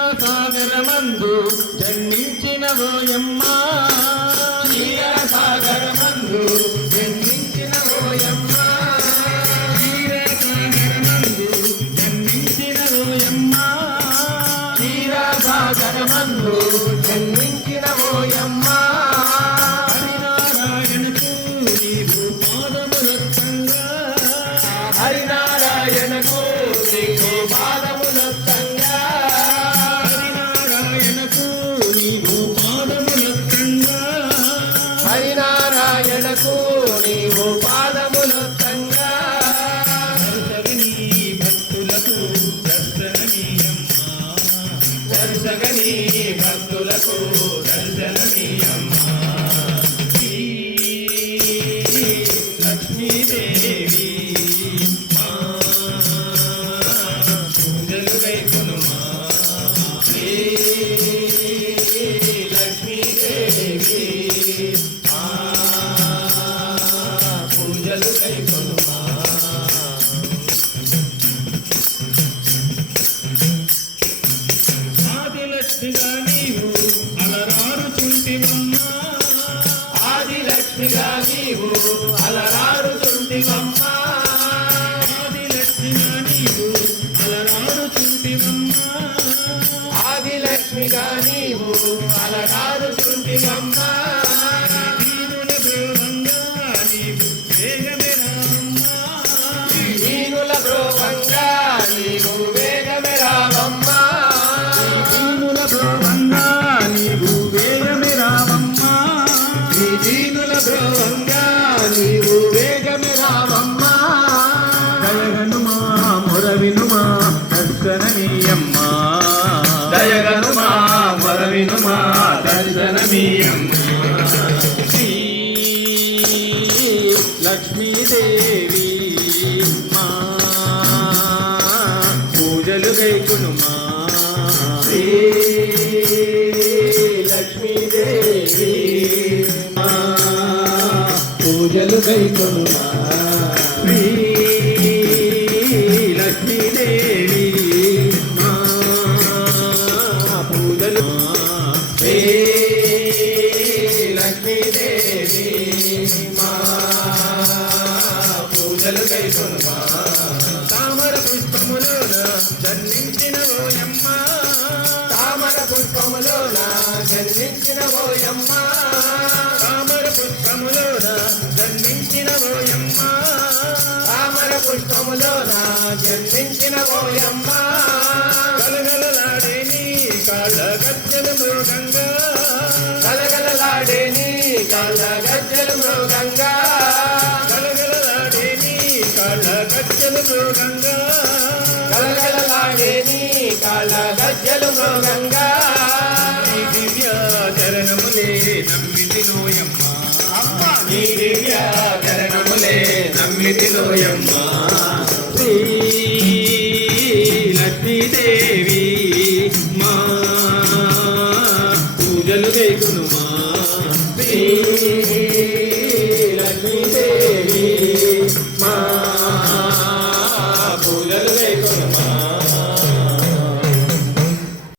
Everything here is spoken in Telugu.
క్షీరసాగరమందు జన్మించిన ఓయమ్మా, క్షీరసాగరమందు జన్మించిన ఓయమ్మా, క్షీరసాగరమందు జన్మించిన ఓయమ్మా, క్షీరసాగరమందు జన్మించిన ఓయమ్మా. హరినారాయణకు నీవు పాదములొత్తంగా, హరినారాయణకు నీవు పాదములొత్తంగా, హరినారాయణకు నీవు పాదములొత్తంగా. దర్శగని భక్తులకు దర్శనమీయమ్మా, దర్శగని భక్తులకు దర్శనమీయమ్మా. లక్ష్మీదేవి పూజలు గైకొనుమా, లక్ష్మీదేవి పూజలు గైకొనుమా. ఆదిలక్ష్మిగా నీవు అలరారుచుంటివమ్మా, ఆదిలక్ష్మిగా నీవు అలరారుచుంటివమ్మా, ఆదిలక్ష్మిగా నీవు అలరారుచుంటివమ్మా, ఆదిలక్ష్మిగా నీవు అలరారుచుంటివమ్మా. దీనుల బ్రోవంగా నీవు వేగమే రావమ్మా, దీనుల బ్రోవంగా నీవు వేగమే రావమ్మా, దీనుల బ్రోవంగా నీవు వేగమే రావమ్మా, దీనుల బ్రోవంగా నీవు వేగమే రావమ్మా. దయగనుమా మొరవినుమా దర్శనమీయమ్మా, దయగనుమా మొరవినుమా దర్శనమీయమ్మా. శ్రీ లక్ష్మీదేవి మా పూజలు గైకొనుమా, శ్రీ లక్ష్మీదేవి మా పూజలు గైకొనుమా, శ్రీ లక్ష్మీదేవి మా పూజలు, శ్రీ లక్ష్మీదేవి మా పూజలు గైకొనుమా. తామర పుష్పములోన జన్మించిన ఓయమ్మా, తామర పుష్పములోన జన్మించిన ఓయమ్మా, తామర పుష్పములోన జన్మించిన ఓయమ్మా, తామర పుష్పములోన జన్మించిన ఓయమ్మా. గలగలలాడే నీ కాళ్ళ గజ్జలు మృగంగా, గలగలలాడే నీ కాళ్ళ గజ్జలు మృగంగా, గలగలలాడే నీ కాళ్ళ గజ్జలు మృగంగా, గలగలలాడే నీ కాళ్ళ గజ్జలు మృగంగా. నీ దివ్య చరణములే నమ్మితిలోయమ్మా, నీ దివ్య చరణములే నమ్మితిలోయమ్మా.